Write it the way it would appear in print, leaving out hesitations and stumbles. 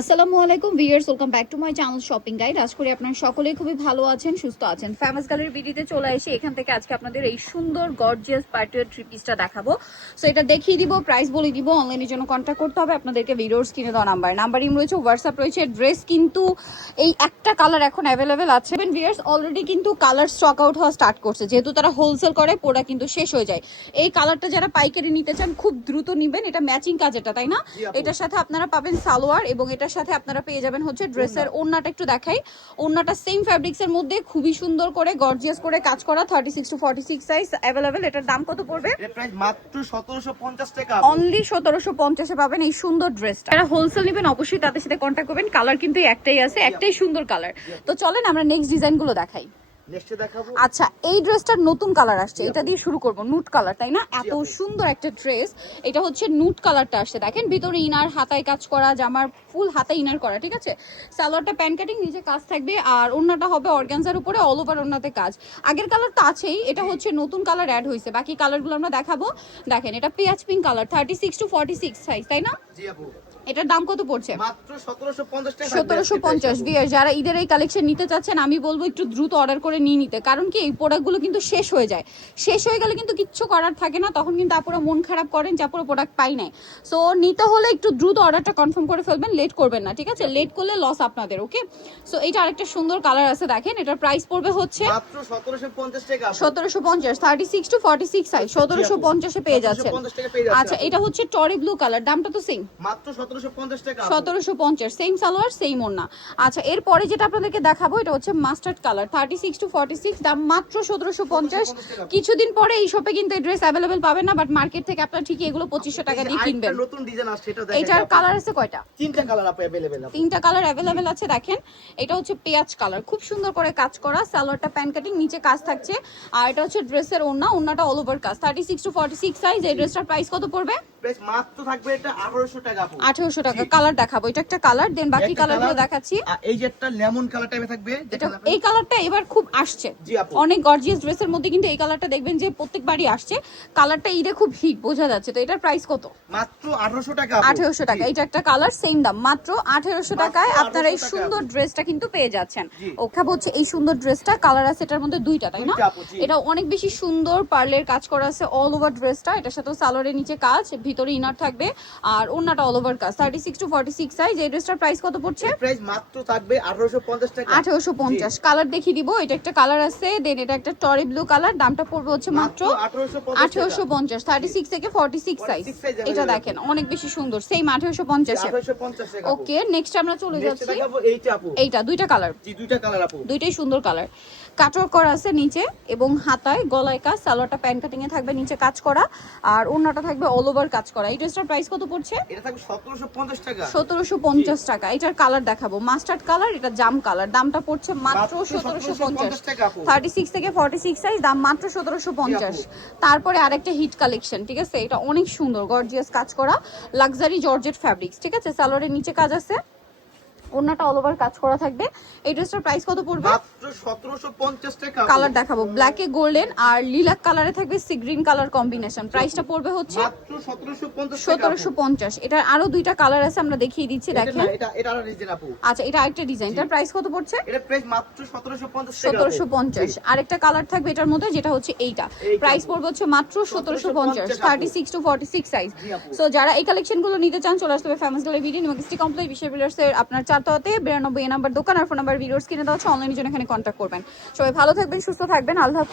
আসসালামু আলাইকুম viewers, welcome back to my channel shopping guide. আশা করি আপনারা সকলেই খুবই ভালো আছেন, সুস্থ আছেন। ফেমাস গ্যালারি বিডিতে চলে এসে এখান থেকে আজকে আপনাদের এই সুন্দর গর্জিয়াস পার্টিওয়ার থ্রি পিসটা দেখাবো। সো এটা দেখিয়ে দিব, প্রাইস বলে দিব। অনলাইনের জন্য কন্ট্যাক্ট করতে হবে আপনাদেরকে ভিডিওর স্ক্রিনে দেওয়া নাম্বারিং রয়েছে, হোয়াটসঅ্যাপ রয়েছে। ড্রেস কিন্তু এই একটা কালার এখন অ্যাভেলেবেল আছে। ভিউয়ার্স অলরেডি কিন্তু কালার স্টক আউট হওয়া স্টার্ট করছে, যেহেতু তারা হোলসেল করে, পোড়া কিন্তু শেষ হয়ে যায়। এই কালারটা যারা পাইকারি নিতে চান খুব দ্রুত নিবেন। এটা ম্যাচিং কাজেরটা, তাই না? এটার সাথে আপনারা পাবেন সালোয়ার এবং এটার সাথে আপনারা পেয়ে যাবেন হচ্ছে ড্রেসের ওড়নাটা। একটু দেখাই, ওড়নাটা সেম ফ্যাব্রিক্স এর মধ্যে খুবই সুন্দর করে গর্জিয়াস করে কাজ করা। 36 টু 46 সাইজ अवेलेबल। এটার দাম কত পড়বে? এর প্রাইস মাত্র 1750 টাকা। অনলি 1750 এ পাবেন এই সুন্দর ড্রেসটা। যারা হোলসেল নেবেন অবশ্যই তাদের সাথে কন্টাক্ট করবেন। কালার কিন্তু একটাই আছে, একটাই সুন্দর কালার। তো চলেন আমরা নেক্সট ডিজাইন গুলো দেখাই। আচ্ছা, এই ড্রেসটার নতুন কালার আসছে, এটা দিয়ে শুরু করব। নুট কালার, তাই না? এত সুন্দর একটা ড্রেস। এটা হচ্ছে নুট কালারটা আসছে, দেখেন ভিতরে ইনার হাতায় কাজ করা, জামার ফুল হাতায় ইনার করা, ঠিক আছে? সালোয়ারটা প্যান্ট কাটিং, নিচে কাজ থাকবে, আর ওড়নাটা হবে অর্গানজার উপরে, অল ওভার ওড়নাতে কাজ। আগের কালার তো আছেই, এটা হচ্ছে নতুন কালার অ্যাড হয়েছে। বাকি কালারগুলো আমরা দেখাবো। দেখেন এটা পেঁয়াজ পিঙ্ক কালার, 36 টু 46 সাইজ, তাই না? জি আপু। এটার দাম কত পড়ছে? মাত্র 1750 টাকা। 1750। ভিউয়ার যারা ঈদের এই কালেকশন নিতে চাচ্ছেন, আমি বলবো একটু দ্রুত অর্ডার করে নিয়ে নিতে, কারণ কি এই প্রোডাক্টগুলো কিন্তু শেষ হয়ে যায়। শেষ হয়ে গেলে কিন্তু কিচ্ছু করার থাকে না, তখন কিন্তু আপুরা মন খারাপ করেন যে আপুরা প্রোডাক্ট পাই নাই। সো নিতে হলে একটু দ্রুত অর্ডারটা কনফার্ম করে ফেলবেন, লেট করবেন না, ঠিক আছে? লেট করলে লস আপনাদের, ওকে? সো এইটা আরেকটা সুন্দর কালার আছে, দেখেন এটার প্রাইস পড়বে হচ্ছে মাত্র 1750 টাকা। 1750, 36 টু 46 সাইজ, 1750 এ পেয়ে যাচ্ছেন। 1750 টাকা পেয়ে যাচ্ছেন। আচ্ছা, এটা হচ্ছে টরি ব্লু কালার, দামটা তো সেম, মাত্র 1750 টাকা। 1750, সেম সালোয়ার সেম ওড়না। আচ্ছা, এরপরে যেটা আপনাদেরকে দেখাবো এটা হচ্ছে মাস্টার্ড কালার, 36 টু 46, দাম মাত্র 1750। কিছুদিন পরে এই শপে কিন্তু এই ড্রেস অ্যাভেলেবেল পাবেন না, বাট মার্কেট থেকে আপনারা ঠিকই এগুলো 2500 টাকা দিয়ে কিনবেন। নতুন ডিজাইন আসছে, এটা দেখেন। এটার কালার আছে কয়টা? তিনটা কালার আপু अवेलेबल আছে। তিনটা কালার অ্যাভেলেবেল আছে, দেখেন। এটা হচ্ছে পেঁয়াজ কালার, খুব সুন্দর করে কাজ করা, সালোয়ারটা প্যান্ট কাটিং, নিচে কাজ থাকছে। আর এটা হচ্ছে ড্রেসের ওড়না, ওড়নাটা অল ওভার কাজ। 36 টু 46 সাইজ। এই ড্রেসটার প্রাইস কত পড়বে? প্রাইস মাত্র থাকবে এটা 1800 টাকা আপু। 1800 টাকা। কালার দেখাবো, এটা একটা কালার, দেন বাকি কালারগুলো দেখাচ্ছি। এই যে একটা লেমন কালার টাইপে থাকবে, এটা এই কালারটা এবার খুব আসছে। অনেক গর্জিয়াস ড্রেসের মধ্যে কিন্তু এই কালারটা দেখবেন যে প্রত্যেকবারই আসছে। কালারটা ঈদে খুব হিট, বোঝা যাচ্ছে। তো এটার প্রাইস কত? মাত্র 1800 টাকা। 1800 টাকা। এটা একটা কালার, সেম দাম, মাত্র 1800 টাকায় আপনারা এই সুন্দর ড্রেসটা কিন্তু পেয়ে যাচ্ছেন। ওকে, হচ্ছে এই সুন্দর ড্রেসটা কালার আছে এটার মধ্যে দুইটা, তাই না? এটা অনেক বেশি সুন্দর, পার্লের কাজ করা আছে অল ওভার ড্রেসটা। এটার সাথে সালোয়ারের নিচে কাজ, ভিতরে ইনার থাকবে, আর ওড়নাটা অল ওভার কাজ। 36 টু 46 সাইজ। এই ড্রেসটার প্রাইস কত পড়ছে? প্রাইস মাত্র থাকবে 1850 টাকা। 1850। কালার দেখিয়ে দিব, এটা একটা কালার আছে, দেন এটা একটা টরি ব্লু কালার, দামটা পড়বে হচ্ছে মাত্র 1850, 36 থেকে 46 সাইজ। এটা দেখেন অনেক বেশি সুন্দর, সেম 1850 এ। ওকে, নেক্সট আমরা চলে যাচ্ছি। এইটা দুইটা কালার, জি দুইটা কালার আপু, দুইটাই সুন্দর কালার। কাটওয়ার্ক করা আছে নিচে এবং হাতায় গলায় কাজ, সালোয়ারটা প্যান্ট কাটিং এ থাকবে, নিচে কাজ করা, আর ওড়নাটা থাকবে অল ওভার কাজ করা। এই ড্রেসটার প্রাইস কত পড়ছে? এটা থাকবে 1750 টাকা। 1750 টাকা। এটার কালার দেখাবো, মাস্টার্ড কালার, এটা জাম কালার, দামটা পড়ছে মাত্র 1750 টাকা। 36 থেকে 46 সাইজ, দাম মাত্র 1750। তারপরে আরেকটা হিট কালেকশন, ঠিক আছে? এটা অনেক সুন্দর গর্জিয়াস কাজ করা, লাক্সারি জর্জেট ফ্যাব্রিক্স, ঠিক আছে? সালোয়ারের নিচে কাজ আছে, ওড়নাটা অল ওভার কাজ করা থাকবে। এই ড্রেসটার প্রাইস কত পড়বে? মাত্র 1750 টাকা। কালার দেখাবো, ব্ল্যাকে গোল্ডেন আর লিলাক কালারে থাকবে সি গ্রিন কালার কম্বিনেশন। প্রাইসটা পড়বে হচ্ছে মাত্র 1750 টাকা। 1750। এটার আরো দুইটা কালার আছে, আমরা দেখিয়ে দিচ্ছি, দেখেন। এটা আরো ডিজাইন আপু। আচ্ছা, এটা আরেকটা ডিজাইন, এটার প্রাইস কত পড়ছে? এটা প্রাইস মাত্র 1750 টাকা। 1750। আরেকটা কালার থাকবে এটার মধ্যে, যেটা হচ্ছে এইটা, প্রাইস পড়বে হচ্ছে মাত্র 1750, 36 টু 46 সাইজ। সো যারা এই কালেকশন গুলো নিতে চান চলে আসতে হবে ফেমাস গ্যালারি বিডি, নিমাক্সটি কমপ্লেক্স, বিশ্ব বিলার্স এর আপনার 4 তলাতে 92 নাম্বার দোকান, আর ফোন নাম্বার ভিডিওস কিনে দেওয়া হচ্ছে। অনলাইনের জন্য এখানে কন্ট্যাক্ট করবেন। সবাই ভালো থাকবেন, সুস্থ থাকবেন, আল্লাহ হাফেজ।